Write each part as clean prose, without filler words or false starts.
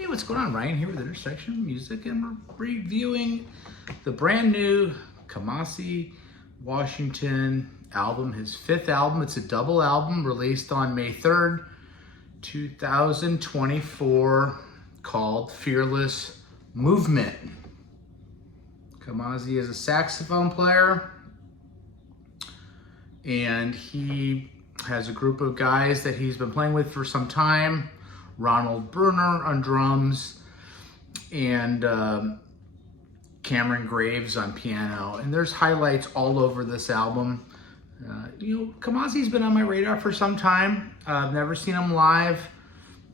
Hey, what's going on? Ryan here with Intersection Music, and we're reviewing the brand new Kamasi, Washington album, his fifth album. It's a double album released on May 3rd, 2024, called Fearless Movement. Kamasi is a saxophone player, and he has a group of guys that he's been playing with for some time. Ronald Bruner on drums, and Cameron Graves on piano. And there's highlights all over this album. Kamasi's been on my radar for some time. I've never seen him live.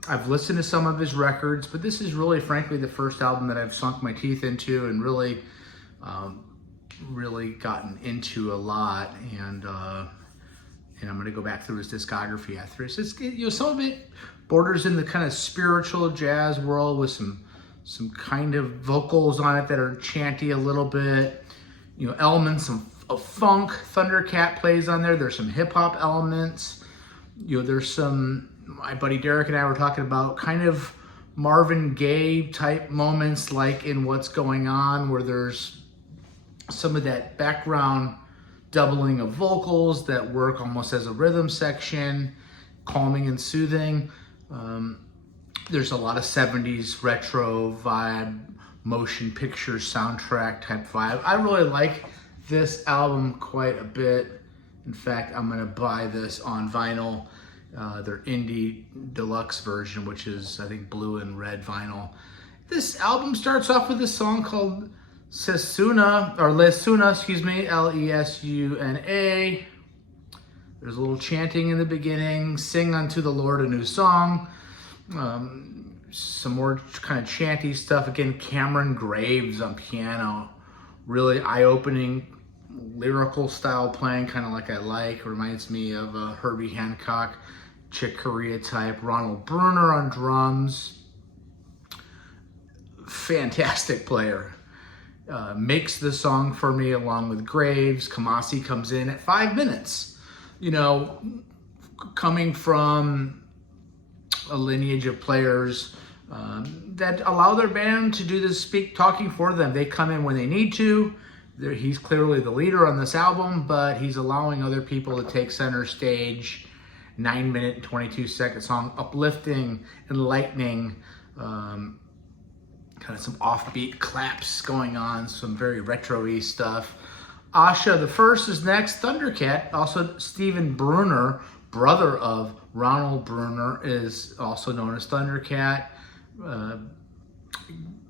I've listened to some of his records, but this is really, frankly, the first album that I've sunk my teeth into and really gotten into a lot. And I'm going to go back through his discography after this. Some of it borders in the kind of spiritual jazz world with some kind of vocals on it that are chanty a little bit. Elements of funk. Thundercat plays on there. There's some hip hop elements. There's some, my buddy Derek and I were talking about kind of Marvin Gaye type moments, like in What's Going On, where there's some of that background doubling of vocals that work almost as a rhythm section, calming and soothing. There's a lot of 70s retro vibe, motion picture soundtrack type vibe. I really like this album quite a bit. In fact, I'm gonna buy this on vinyl, their indie deluxe version, which is, I think, blue and red vinyl. This album starts off with a song called Lesuna, excuse me, Lesuna. There's a little chanting in the beginning. Sing unto the Lord a new song. Some more kind of chanty stuff. Again, Cameron Graves on piano. Really eye-opening, lyrical style playing, kind of like I like. Reminds me of a Herbie Hancock, Chick Corea type. Ronald Bruner on drums. Fantastic player. Makes the song for me along with Graves. Kamasi comes in at 5 minutes. Coming from a lineage of players that allow their band to do this talking for them. They come in when they need to. He's clearly the leader on this album, but he's allowing other people to take center stage. 9-minute and 22-second song, uplifting, enlightening, kind of some offbeat claps going on, some very retro-y stuff. Asha the First is next. Thundercat, also Stephen Bruner, brother of Ronald Bruner, is also known as Thundercat.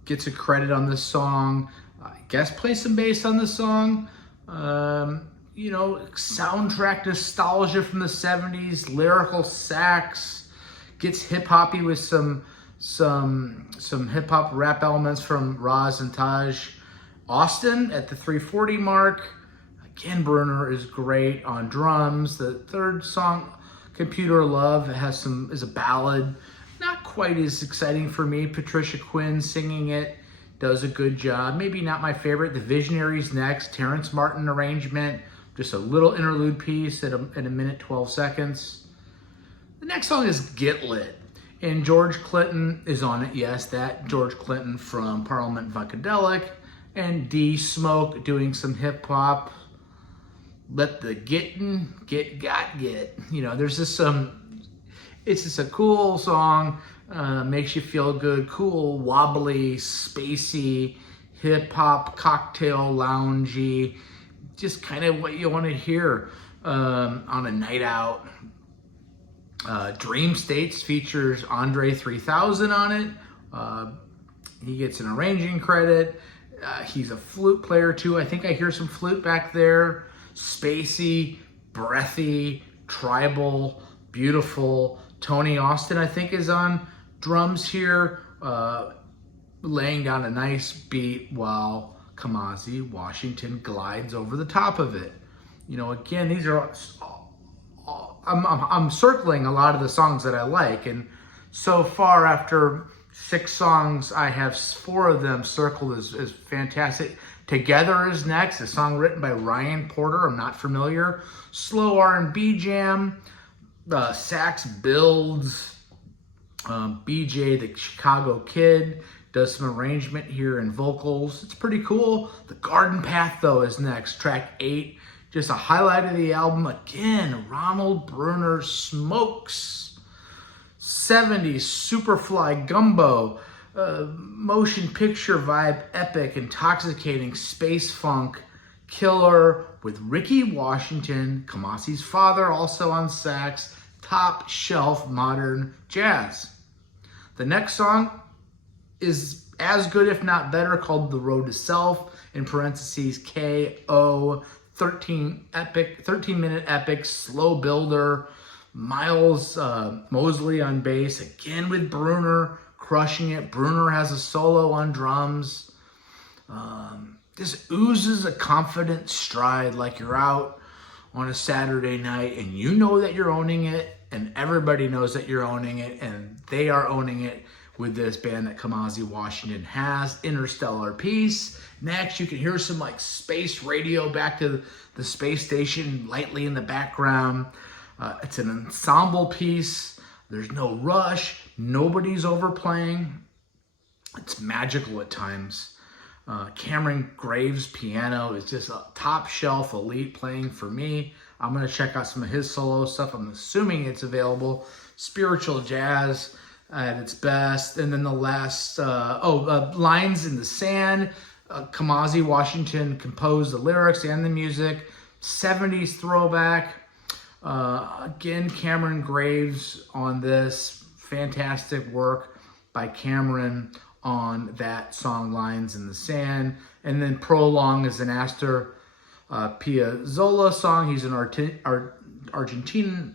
Gets a credit on this song. I guess plays some bass on the song. Soundtrack nostalgia from the 70s, lyrical sax. Gets hip-hoppy with some hip-hop rap elements from Roz and Taj. Austin at the 340 mark. Again, Bruner is great on drums. The third song, Computer Love, is a ballad. Not quite as exciting for me. Patricia Quinn singing it does a good job. Maybe not my favorite. The Visionaries next. Terrence Martin arrangement. Just a little interlude piece at a minute 12 seconds. The next song is Get Lit. And George Clinton is on it. Yes, that George Clinton from Parliament Funkadelic. And D Smoke doing some hip hop. Let the gettin' get. There's just it's just a cool song. Makes you feel good. Cool, wobbly, spacey, hip hop, cocktail loungy. Just kind of what you want to hear on a night out. Dream States features Andre 3000 on it. He gets an arranging credit. He's a flute player too. I think I hear some flute back there. Spacey, breathy, tribal, beautiful. Tony Austin, I think, is on drums here, laying down a nice beat while Kamasi, Washington, glides over the top of it. Again, these are I'm circling a lot of the songs that I like, and so far after 6 songs, I have 4 of them circled as fantastic. Together is next, a song written by Ryan Porter. I'm not familiar. Slow R&B jam. Sax builds. BJ, the Chicago Kid, does some arrangement here and vocals. It's pretty cool. The Garden Path, though, is next. Track 8, just a highlight of the album. Again, Ronald Bruner smokes. 70s Superfly Gumbo, motion picture vibe, epic, intoxicating space funk, killer with Ricky Washington, Kamasi's father, also on sax, top shelf modern jazz. The next song is as good, if not better, called The Road to Self, in parentheses, KO, 13-minute epic, slow builder. Miles Mosley on bass, again with Bruner, crushing it. Bruner has a solo on drums. This oozes a confident stride, like you're out on a Saturday night and you know that you're owning it, and everybody knows that you're owning it, and they are owning it with this band that Kamasi Washington has. Interstellar Peace. Next, you can hear some like space radio back to the space station lightly in the background. It's an ensemble piece. There's no rush. Nobody's overplaying. It's magical at times. Cameron Graves' piano is just a top shelf elite playing for me. I'm going to check out some of his solo stuff. I'm assuming it's available. Spiritual jazz at its best. And then the last, Lines in the Sand. Kamasi Washington composed the lyrics and the music. 70s throwback. Again, Cameron Graves on this. Fantastic work by Cameron on that song, Lines in the Sand. And then Prolong is an Astor Piazzolla song. He's an Argentinian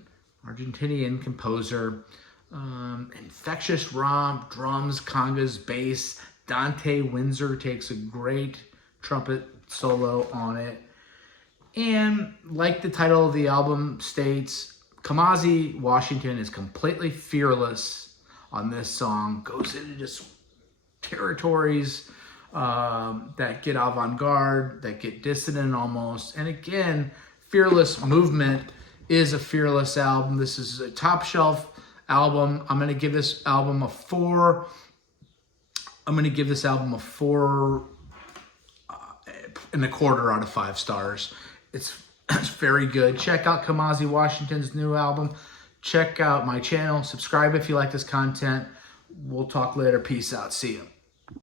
composer. Infectious romp, drums, congas, bass. Dante Windsor takes a great trumpet solo on it. And like the title of the album states, Kamasi Washington is completely fearless on this song. Goes into just territories that get avant-garde, that get dissonant almost. And again, Fearless Movement is a fearless album. This is a top shelf album. I'm going to give this album a 4. I'm going to give this album a 4.25 out of 5 stars. It's very good. Check out Kamasi Washington's new album. Check out my channel. Subscribe if you like this content. We'll talk later. Peace out. See you.